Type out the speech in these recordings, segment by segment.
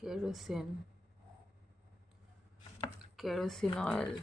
kerosene kerosene oil.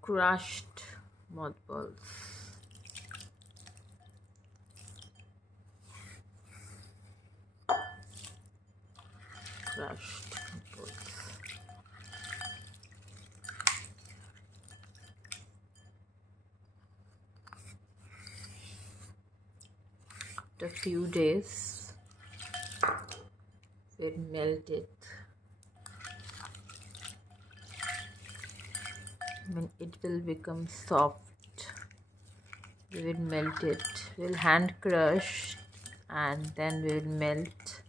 Crushed mothballs. Crushed mothballs. After a few days, we'll melt it. When it will become soft, we will melt it. We'll hand crush and then we will melt.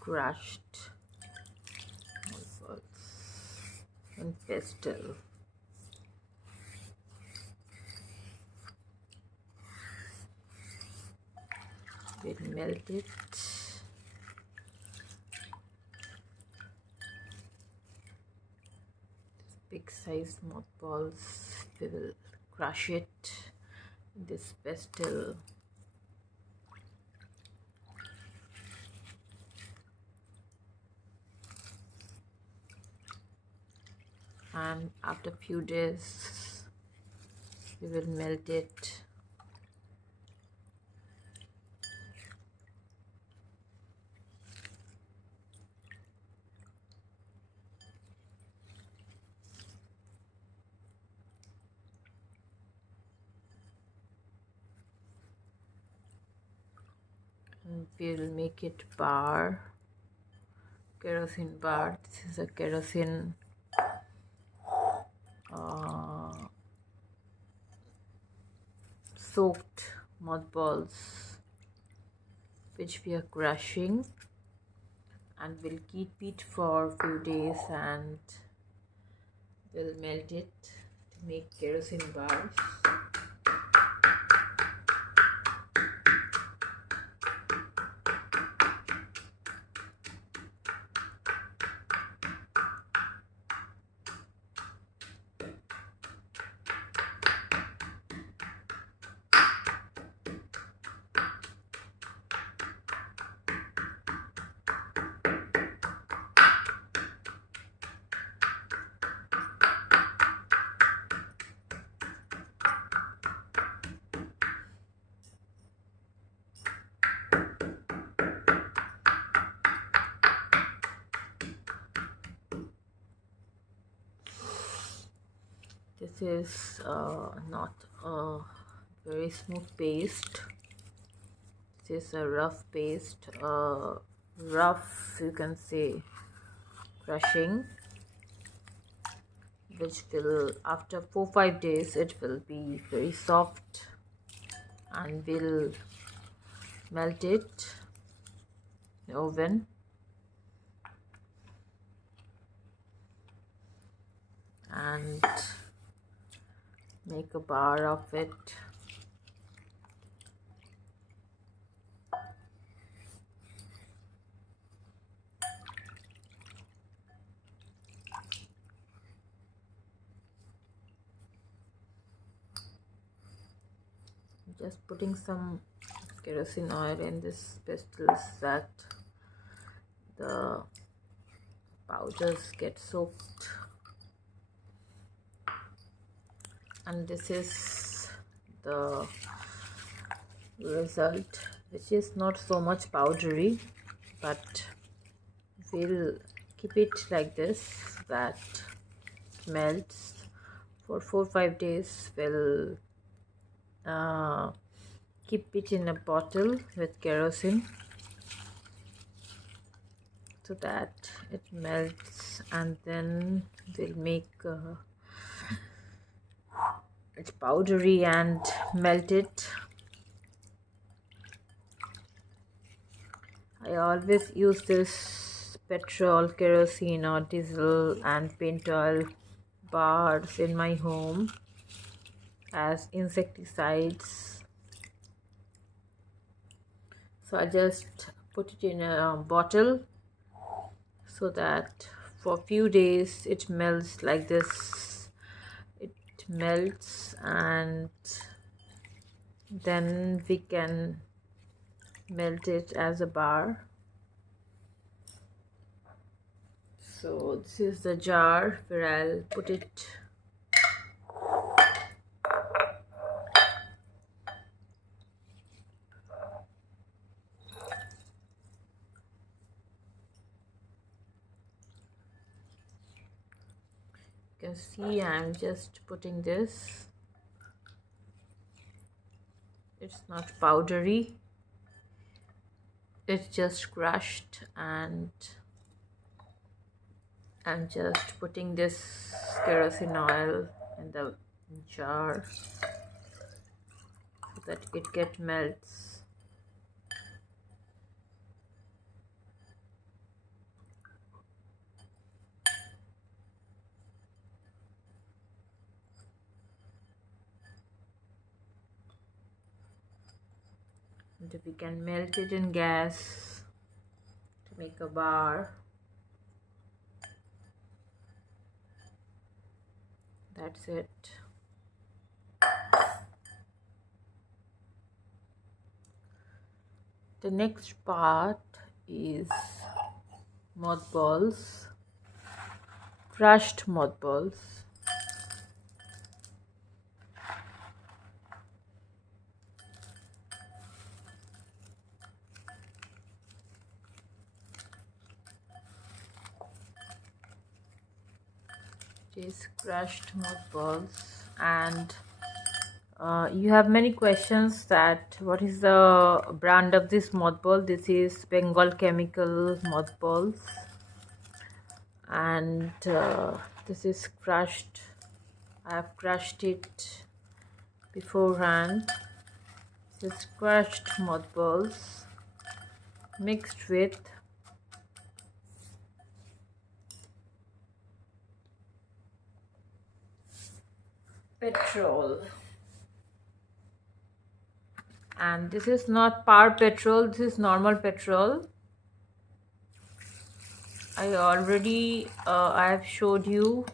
Crushed mothballs and pastel. We'll melt it. Big size mothballs, we will crush it this pestle. And after few days we will melt it. And we'll make it bar, kerosene bar. This is a kerosene soaked mothballs which we are crushing, and we'll keep it for a few days and we'll melt it to make kerosene bars. This is not a very smooth paste. This is a rough paste, rough, you can say, crushing, which will, after 4-5 days, it will be very soft, and we'll melt it in the oven. And make a bar of it. Just putting some kerosene oil in this pestles that the powders get soaked. And this is the result, which is not so much powdery, but we'll keep it like this, that it melts for 4-5 days. We'll keep it in a bottle with kerosene so that it melts, and then we'll make it's powdery and melt it. I always use this petrol, kerosene or diesel and paint oil bars in my home as insecticides. So I just put it in a bottle so that for a few days it melts like this. It melts, and then we can melt it as a bar. So this is the jar where I'll put it. You can see I'm just putting this. It's not powdery, it's just crushed, and I'm just putting this kerosene oil in the jar so that it melts. And we can melt it in gas to make a bar. That's it. The next part is mothballs, crushed mothballs. These crushed mothballs, and you have many questions that what is the brand of this mothball. This is Bengal Chemical mothballs, and this is crushed. I have crushed it beforehand. This is crushed mothballs mixed with petrol, and this is not power petrol, this is normal petrol. I already I have showed you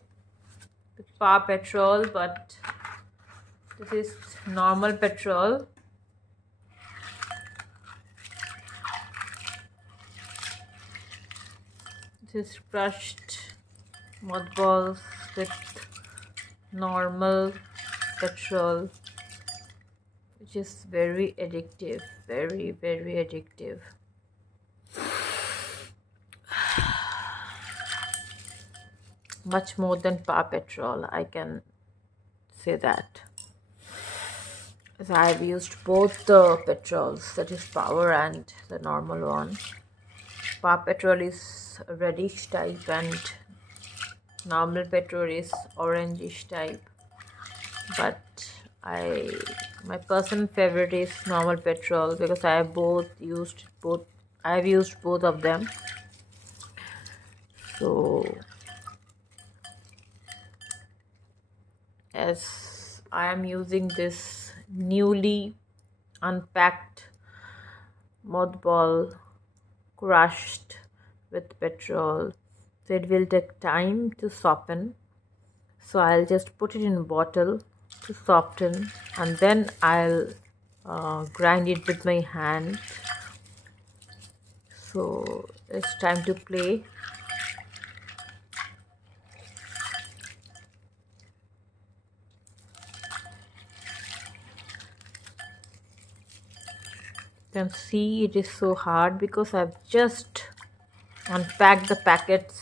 the power petrol, but this is normal petrol. This is crushed mothballs with normal petrol, which is very addictive, very addictive. Much more than power petrol, I can say that, as I have used both the petrols, that is power and the normal one. Power petrol is reddish type and normal petrol is orangish type, but my personal favorite is normal petrol because I have used both of them. So as I am using this newly unpacked mothball crushed with petrol, so it will take time to soften, so I'll just put it in a bottle to soften, and then I'll grind it with my hand. So it's time to play. You can see it is so hard because I've just unpacked the packets.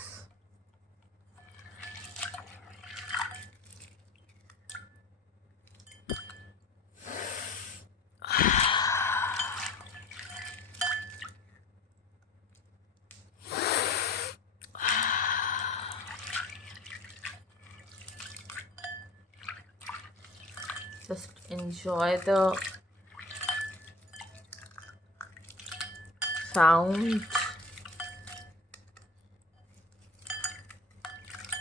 Just enjoy the sound.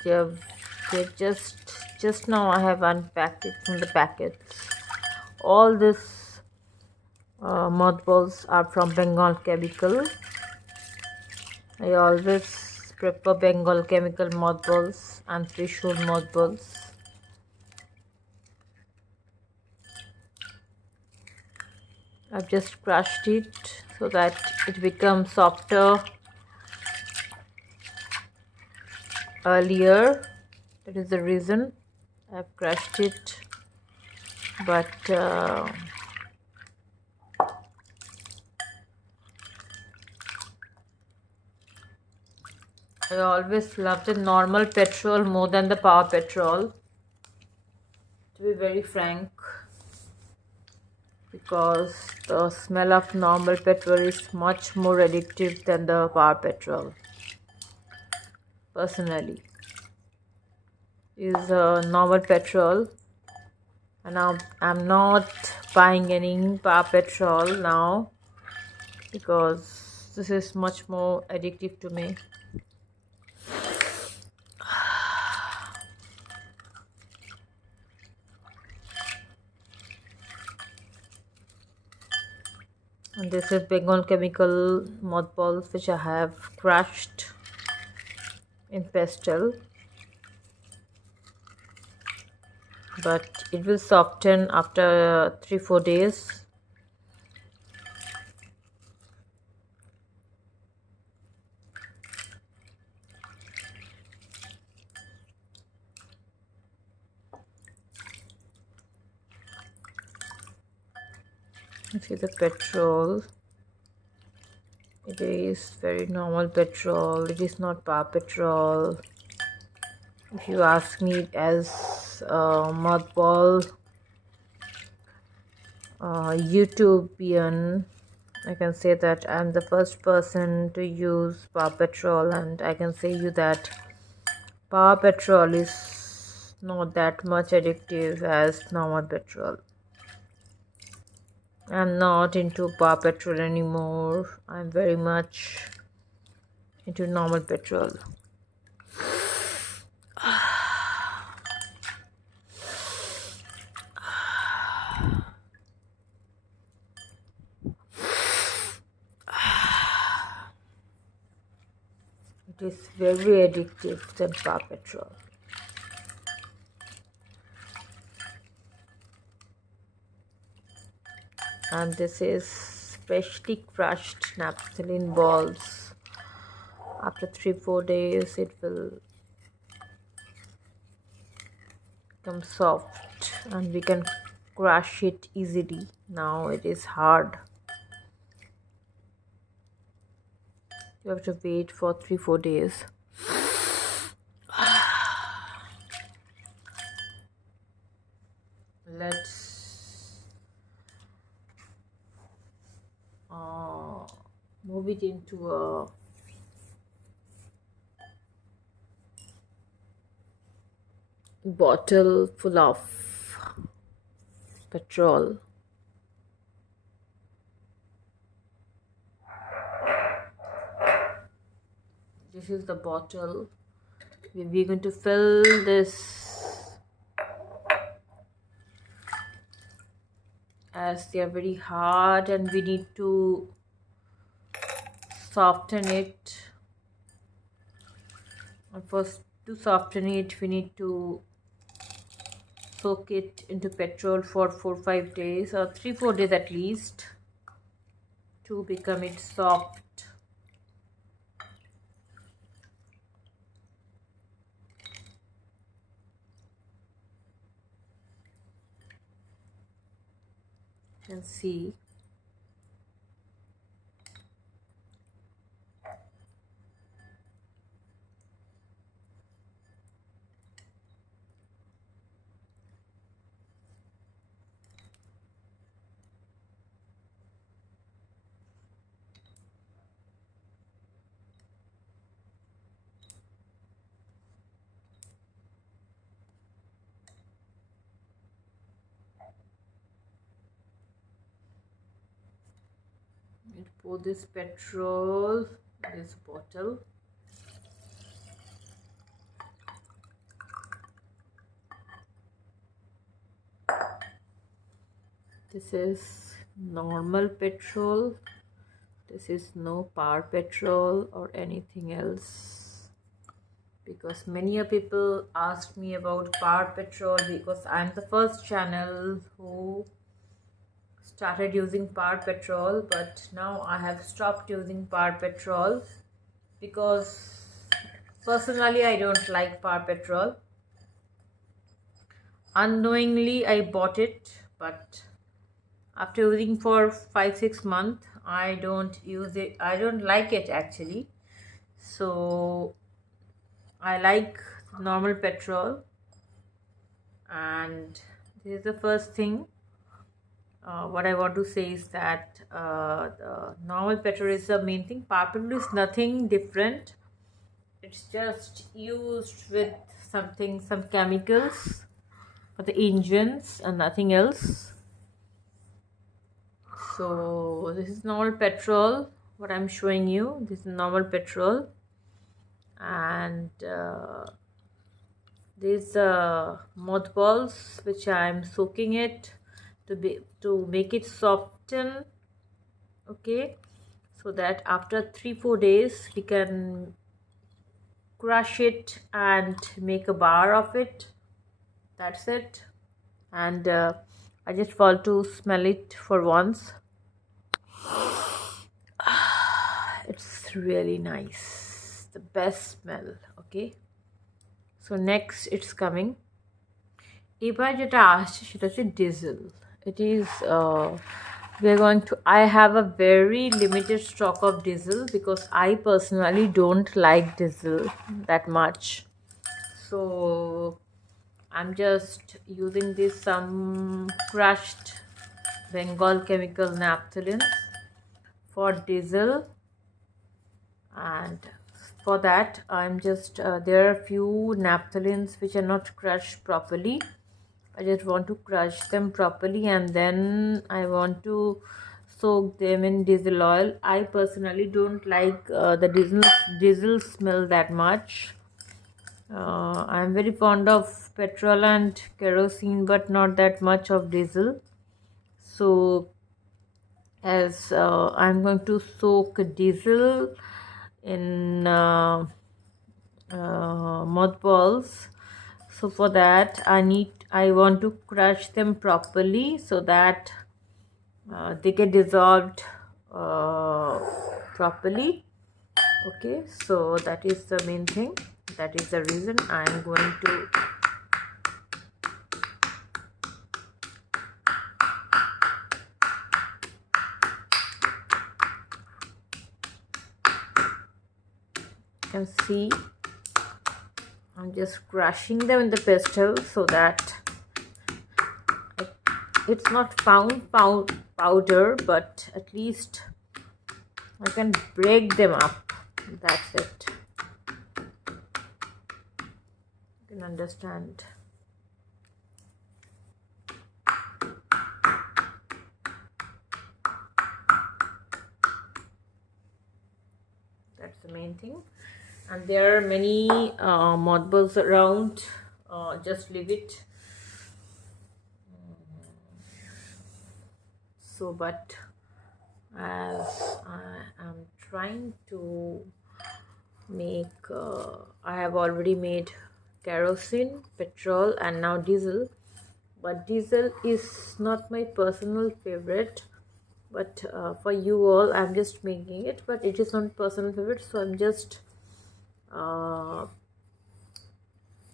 They just now I have unpacked it from the packets. All this mothballs are from Bengal Chemical. I always prefer Bengal Chemical mothballs and Trishul mothballs. I've just crushed it so that it becomes softer earlier. That is the reason I've crushed it, but I always love the normal petrol more than the power petrol, to be very frank, because the smell of normal petrol is much more addictive than the power petrol. Personally, is normal petrol, and now I'm not buying any power petrol now because this is much more addictive to me. And this is Bengal Chemical mothballs which I have crushed in pastel, but it will soften after 3-4 days. This is the petrol. It is very normal petrol. It is not power petrol. If you ask me, as a mothball YouTubian, I can say that I'm the first person to use power petrol, and I can say you that power petrol is not that much addictive as normal petrol. I'm not into power petrol anymore. I'm very much into normal petrol. It is very addictive than power petrol. And this is freshly crushed naphthalene balls. After 3-4 days it will become soft and we can crush it easily. Now it is hard. You have to wait for 3-4 days. Let's move it into a bottle full of petrol. This is the bottle. We're going to fill this, as they are very hard and we need to soften it. And first, to soften it, we need to soak it into petrol for 4-5 days or 3-4 days at least to become it soft. You can see and pour this petrol in this bottle. This is normal petrol. This is no power petrol or anything else, because many a people asked me about power petrol, because I'm the first channel who started using power petrol, but now I have stopped using power petrol because personally I don't like power petrol. Unknowingly I bought it, but after using for 5-6 months I don't use it. I don't like it actually, so I like normal petrol. And this is the first thing. What I want to say is that the normal petrol is the main thing. Power petrol is nothing different. It's just used with some chemicals for the engines and nothing else. So this is normal petrol, what I'm showing you. This is normal petrol, and these mothballs which I'm soaking it to make it soften, okay, so that after 3-4 days we can crush it and make a bar of it. That's it. And I just want to smell it for once. It's really nice, the best smell. Okay, so next it's coming. এবার যেটা আসছে সেটা হচ্ছে diesel. It is we're going to, I have a very limited stock of diesel because I personally don't like diesel that much. So I'm just using this some crushed Bengal chemical naphthalene for diesel, and for that I'm just there are few naphthalenes which are not crushed properly. I just want to crush them properly, and then I want to soak them in diesel oil. I personally don't like the diesel smell that much. I'm very fond of petrol and kerosene, but not that much of diesel. So as I'm going to soak diesel in mothballs. So for that I want to crush them properly so that they get dissolved properly. Okay, so that is the main thing. That is the reason I am going to can see I'm just crushing them in the pestle so that it's not powder, but at least I can break them up. That's it. You can understand. That's the main thing. And there are many mothballs around. Just leave it. So, but as I am trying to make, I have already made kerosene, petrol, and now diesel. But diesel is not my personal favorite. But for you all, I'm just making it. But it is not personal favorite, so I'm just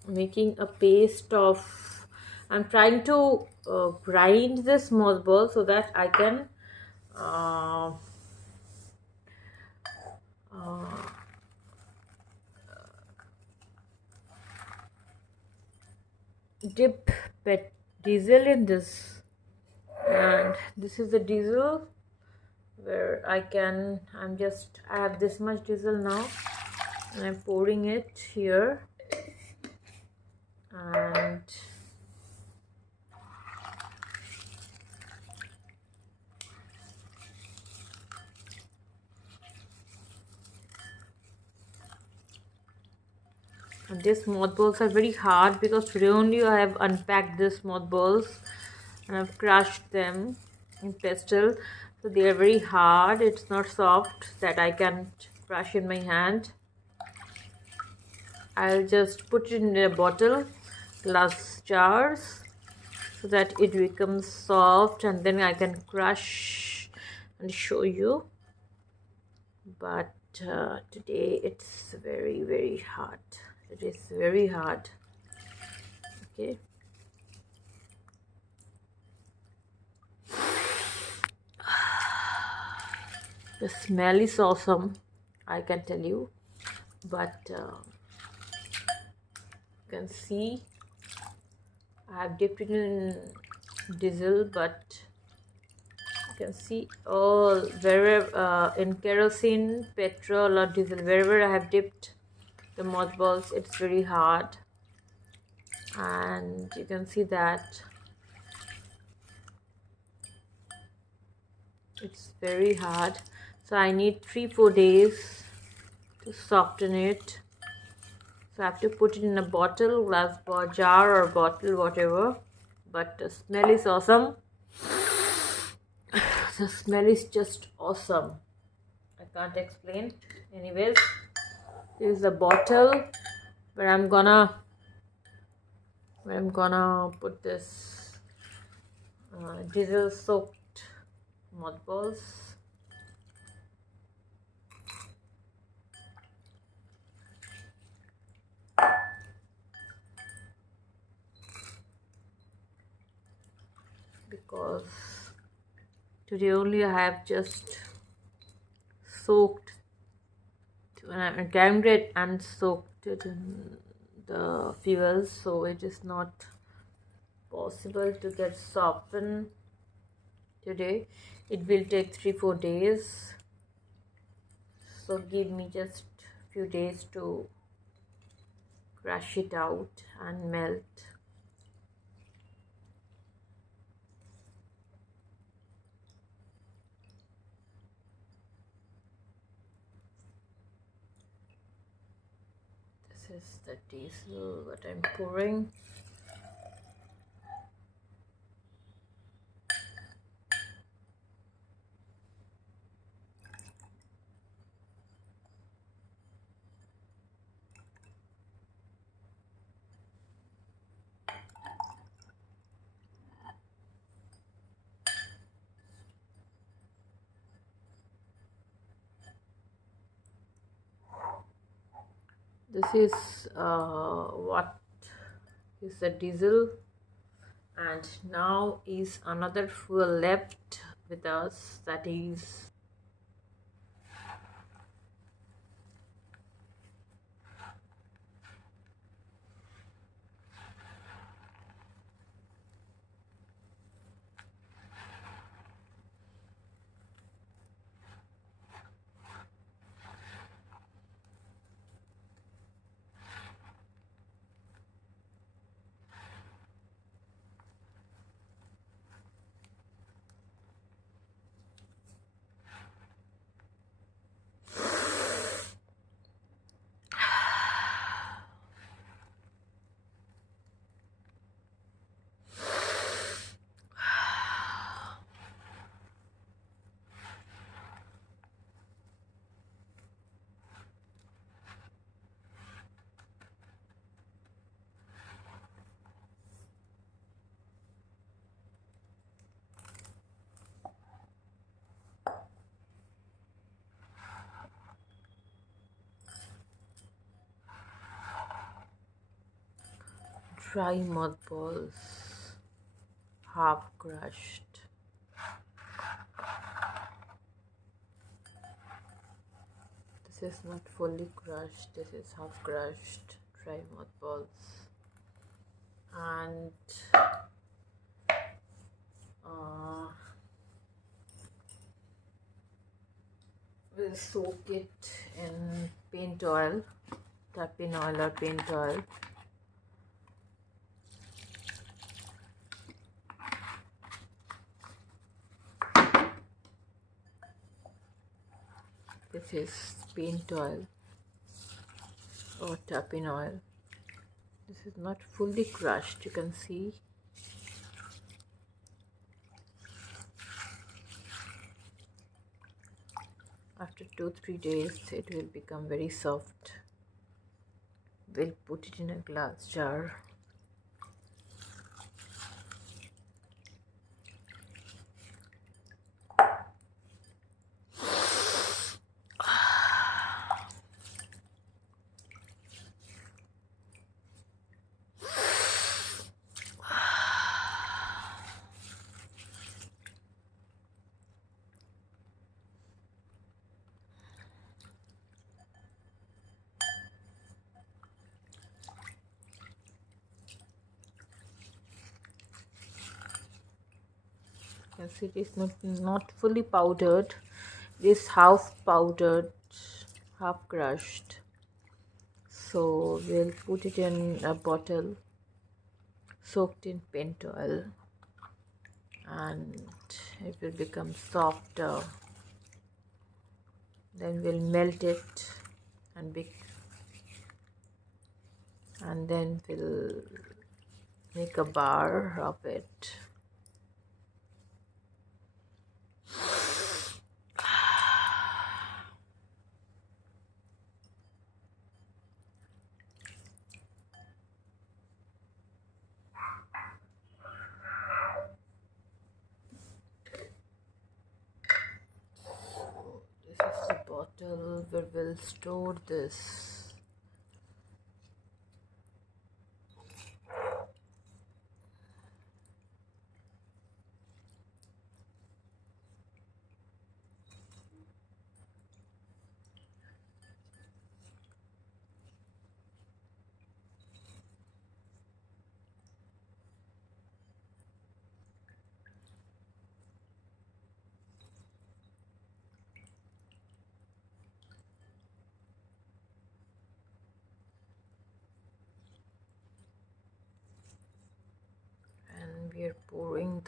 making a paste of. I'm trying to grind this mothball so that I can uh, dip diesel in this, and this is the diesel where I have this much diesel now, and I'm pouring it here, and these mothballs are very hard because today only I have unpacked these mothballs and I've crushed them in pestle, so they are very hard. It's not soft that I can crush in my hand. I'll just put it in a bottle, glass jars, so that it becomes soft, and then I can crush and show you. But today it's very hard. It is very hard. Okay. The smell is awesome, I can tell you. But you can see I have dipped it in diesel, but you can see all wherever in kerosene, petrol, or diesel, wherever I have dipped the mothballs, it's very hard, and you can see that it's very hard. So I need 3-4 days to soften it. So I have to put it in a bottle, glass jar or bottle, whatever. But the smell is awesome. The smell is just awesome. I can't explain. Anyways, this is the bottle where I'm gonna put this diesel soaked mothballs. Because Today only I have just soaked, ground it and soaked it in the fuels, so it is not possible to get softened today. It will take 3-4 days, so give me just few days to crush it out and melt. This is the diesel that I'm pouring. This is what is the diesel, and now is another fuel left with us, that is dry mothballs, half crushed. This is not fully crushed, this is half crushed dry mothballs. And we'll soak it in paint oil, tapin oil or paint oil. This is paint oil or tapin oil. This is not fully crushed, you can see. After 2-3 days it will become very soft. We'll put it in a glass jar. Yes, it is not fully powdered. It is half powdered, half crushed. So we'll put it in a bottle soaked in paint oil, and it will become softer. Then we'll melt it and then we'll make a bar of it. This is the bottle where we'll store this.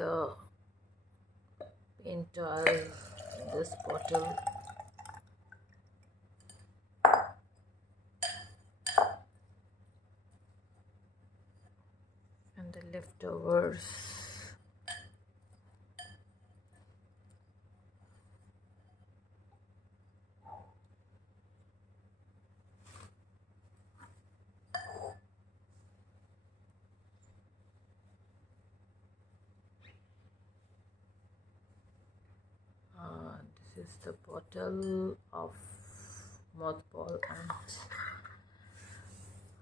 the paint oil in this bottle. And the leftovers. This is the bottle of mothball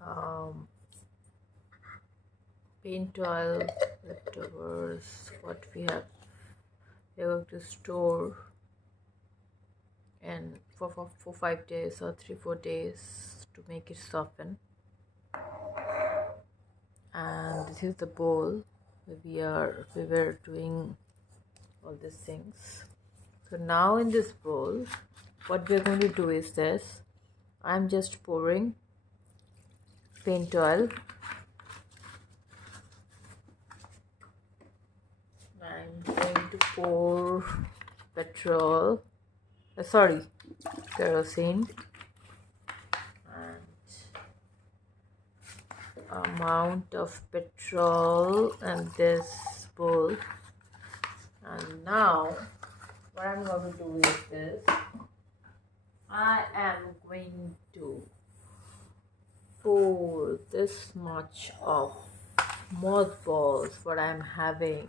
and paint oil leftovers. What we are going to store and for 5 days or 3-4 days to make it soften. And this is the bowl we were doing all these things. So now in this bowl, what we're going to do is this. I'm just pouring paint oil. I'm going to pour petrol, kerosene, and amount of petrol in this bowl. And now what I'm going to do is this. I am going to pour this much of mothballs. What I'm having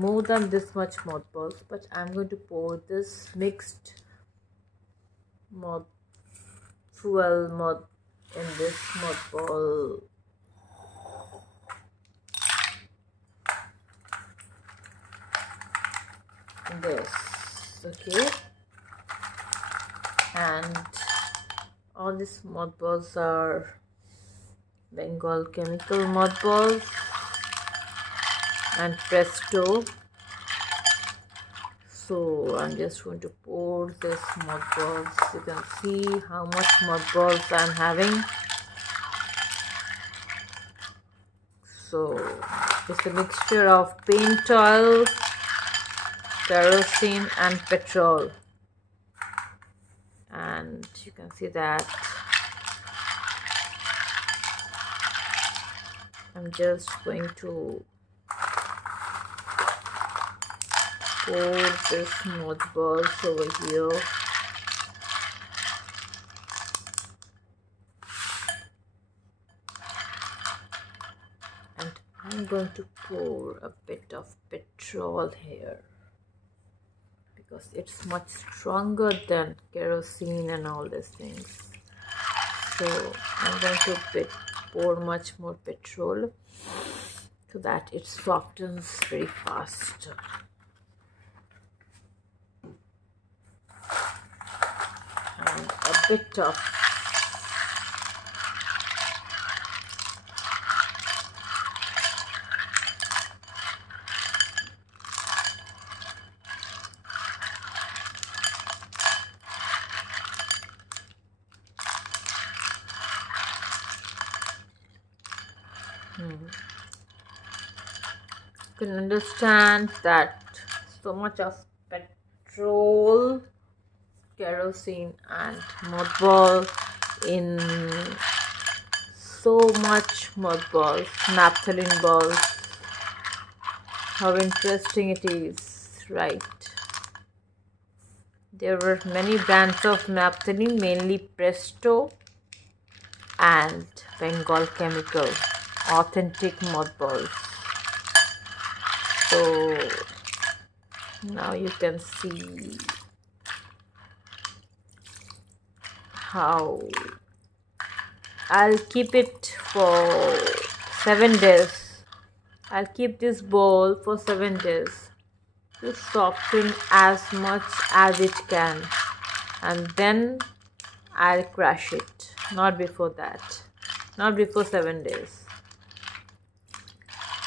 more than this much mothballs, but I'm going to pour this mixed fuel in this mothball. This, okay, and all these mothballs are Bengal chemical mothballs and Presto. So I'm just going to pour this mothballs. You can see how much mothballs I'm having. So it's a mixture of paint oil, kerosene and petrol, and you can see that I'm just going to pour this mothballs over here. And I'm going to pour a bit of petrol here, because it's much stronger than kerosene and all these things. So I'm going to pour much more petrol so that it softens very fast. And a bit of you can understand that so much of petrol, kerosene and mothball in so much mothballs, naphthalene balls, how interesting it is, right? There were many brands of naphthalene, mainly Presto and Bengal chemical, authentic mothballs. So now you can see how I'll keep it for 7 days. I'll keep this bowl for 7 days to soften as much as it can, and then I'll crush it. Not before that, not before 7 days.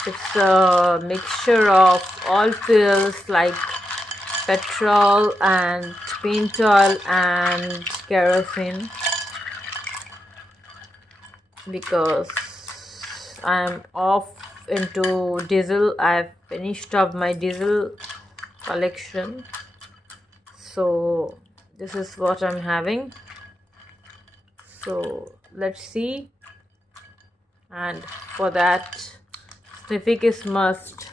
It's a mixture of all fuels like petrol and paint oil and kerosene, because I'm off into diesel. I've finished up my diesel collection, so this is what I'm having. So let's see, and for that sniffing is must.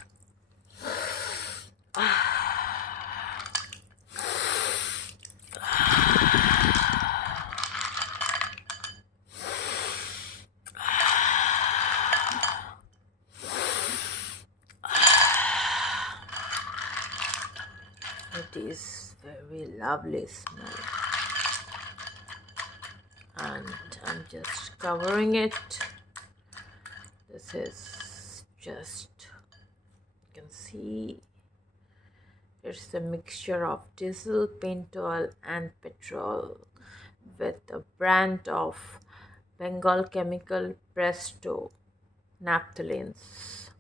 It is very lovely smell, and I'm just covering it. This is just, you can see it's a mixture of diesel, paint oil and petrol with a brand of Bengal chemical Presto Naphthalines.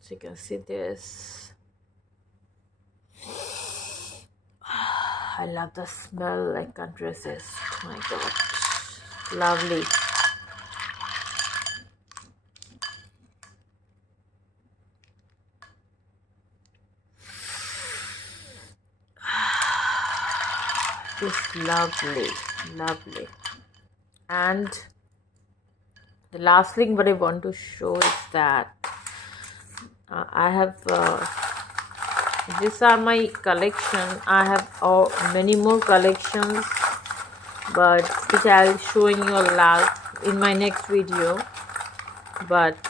So you can see this. I love the smell, I can't resist. My god, lovely. It's lovely. And the last thing what I want to show is that I have these are my collection. I have many more collections, but which I'll showing you a lot in my next video. But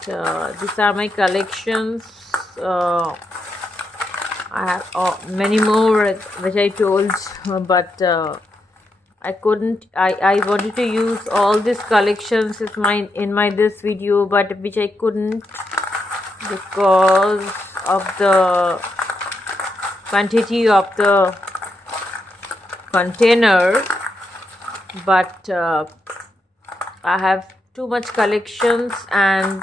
these are my collections. I have many more which I told, but I couldn't. I wanted to use all these collections in my this video, but which I couldn't because of the quantity of the container. But I have too much collections, and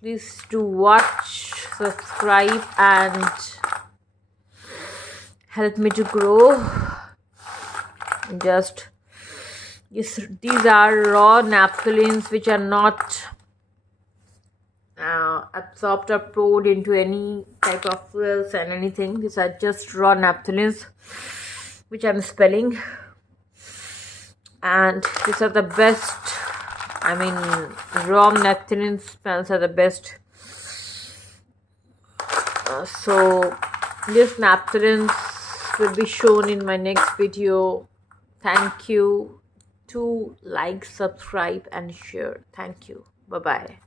please do watch, subscribe and help me to grow. Just yes, these are raw naphthalenes which are not absorbed or poured into any type of fuels and anything. These are just raw naphthalenes which I'm spelling, and these are the best. I mean, raw naphthalene smells are the best. So these naphthalenes will be shown in my next video. Thank you. To like, subscribe and share. Thank you. Bye bye.